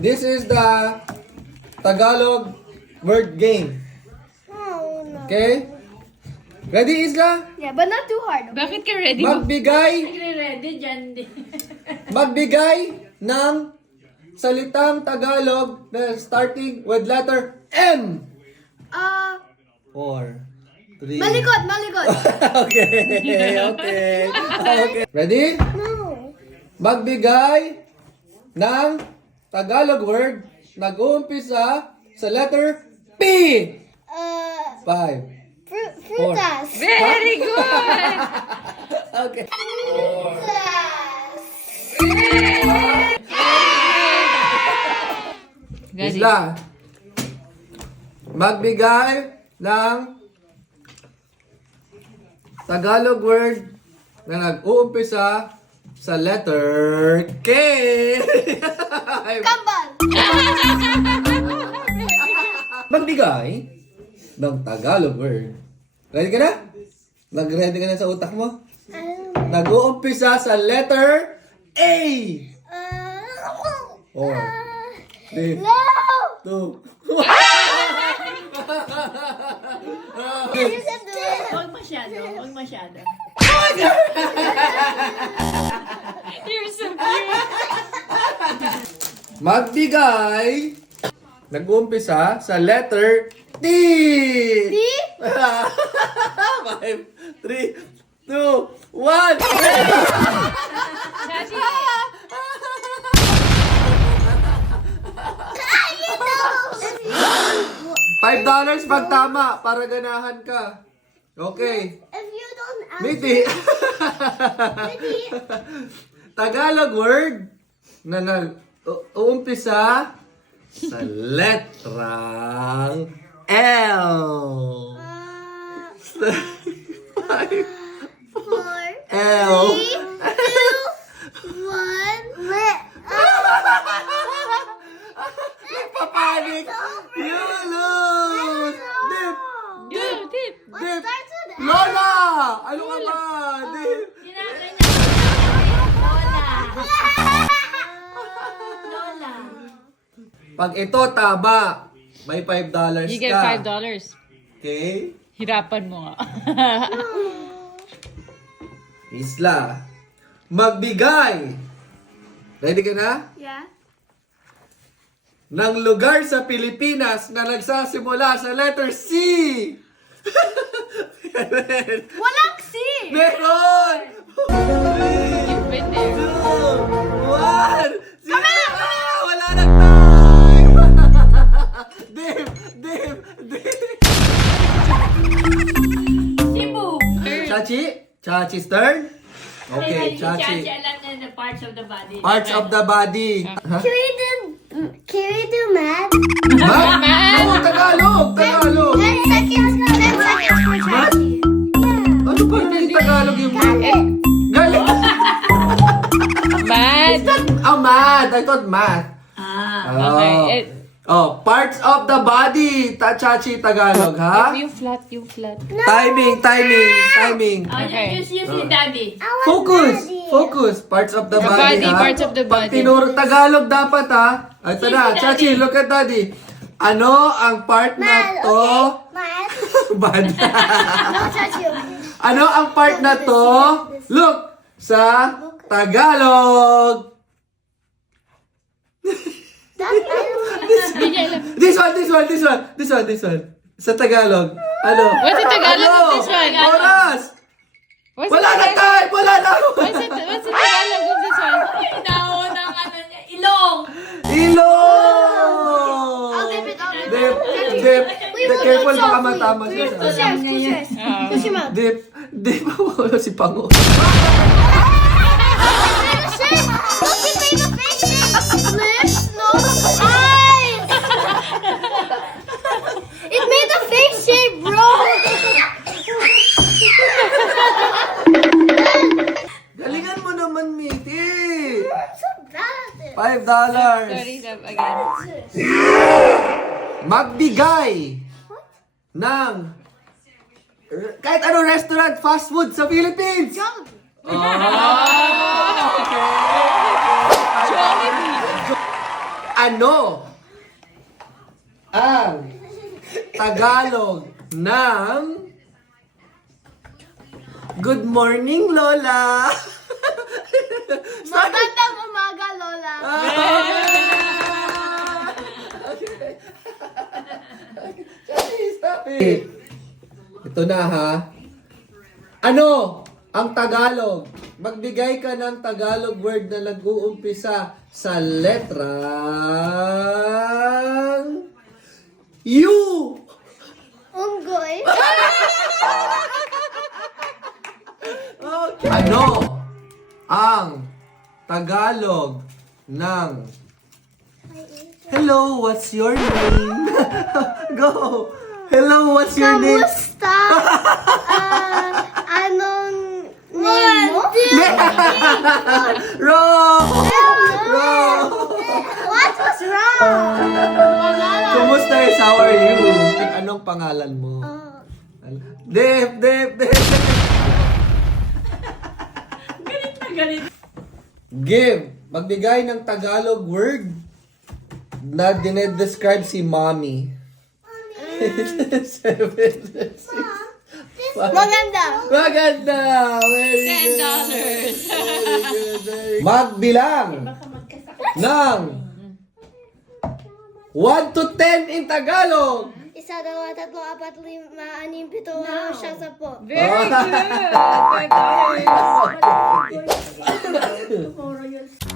This is the Tagalog word game. Oh, no. Okay? Ready, Isla? Yeah, but not too hard. Bakit ka ready? Magbigay, Ready dyan din. magbigay ng salitang Tagalog na starting with letter M. 4, 3. Malikot, malikot. Okay. Ready? No. Magbigay ng Tagalog word nag-uumpisa sa letter P. 5. Frutas. Very good! Okay. Isla. Magbigay ng Tagalog word na nag-uumpisa sa letter K. Kambal. Magbigay ng Tagalog word. Ready ka na? Nag-ready ka na sa utak mo? Nag-uumpisa sa letter A. 4, 3, No. 2, You said the Huwag masyado, huwag masyado. You're so cute. Magbigay. Nag-uumpisa sa letter T. T? 5, 3, 2, 1. Daddy, $5 pag tama para ganahan ka. Okay. If you don't answer, Miti. Tagalog word na nag-uumpisa sa letrang L. 5, 4, L. 3, 2, 1. Papanik. You lose. Dip. you tip. What Dip. starts with L? Lola! Ano ka ba? Dip. Ginagay na. Lola. Pag ito tama, may $5 You get ka. $5. Okay? Hirapan mo nga. Isla, magbigay. Ready ka na? Yeah. Ng lugar sa Pilipinas na nagsasimula sa letter C. Walang C. Meron! 3, You've been there. 2, 1. Wala na time! Dip! Dip! Dip! Cebu. Chachi? Chachi's turn? Okay, Chachi. Chachi. Alam na the parts of the body. Parts of the body. Can we do math? Math? Oo, Tagalog! Tagalog! 10 seconds. 10 seconds for Chachi. Ano ba yung Tagalog yung math? Galing! Bad. Oh, math! I thought math. Okay. Parts of the body. Chachi Tagalog, ha? Yung flat, yung flat. Timing. Okay. Use your daddy. I want Focus! daddy. Focus! Parts of the body, ha? Parts of the Pag body. tinuro Tagalog dapat, ha? Ito na, Daddy. Chachi, look at daddy. Ano ang part na Math, to? okay? Math. Bad. No, Chachi. Ano ang part na to? Look! Sa Tagalog! Hindi niya alam. This one. Sa Tagalog. Ano? What's the Tagalog Ano? of this one? Oras! What's Wala the na Tagalog? time! Wala na! What's the Tagalog of this one? Inaon ng ano niya. Ilong. Ilong! I'll dip it. Dip. Careful Wait, baka wait, matama wait. siya. Two shares. Push him out. Dip. Wala si Pango. Look, he made a face shape. Lips, nose, eyes. It made a face shape, bro. Galingan mo naman, Miti. I'm so bad at it. $5. Sorry, love, again. Magbigay ng kahit anong restaurant, fast food sa Philippines. Jollibee. Ano ang Tagalog ng Good morning, Lola! Magandang umaga, Lola. Stop it! Ito na ha. Ano ang Tagalog? Magbigay ka ng Tagalog word na nag-uumpisa sa letrang U. Unggoy. Okay. Ano ang Tagalog ng Hello, what's your name? Go! Hello, what's your name? Kamusta? Anong name mo? Wrong! Wrong! What was wrong? Kumusta is how are you? Anong pangalan mo? Dep. Galit na galit. Give. Magbigay ng Tagalog word na dinedescribe si mommy. 7, 6, 5. Maganda. Maganda! Very good. $10. Very good. Magbilang ng 1 to 10 in Tagalog. 1, 2, 3, 4, 5, 6, 7, 8, 9, 10. Very good. $5.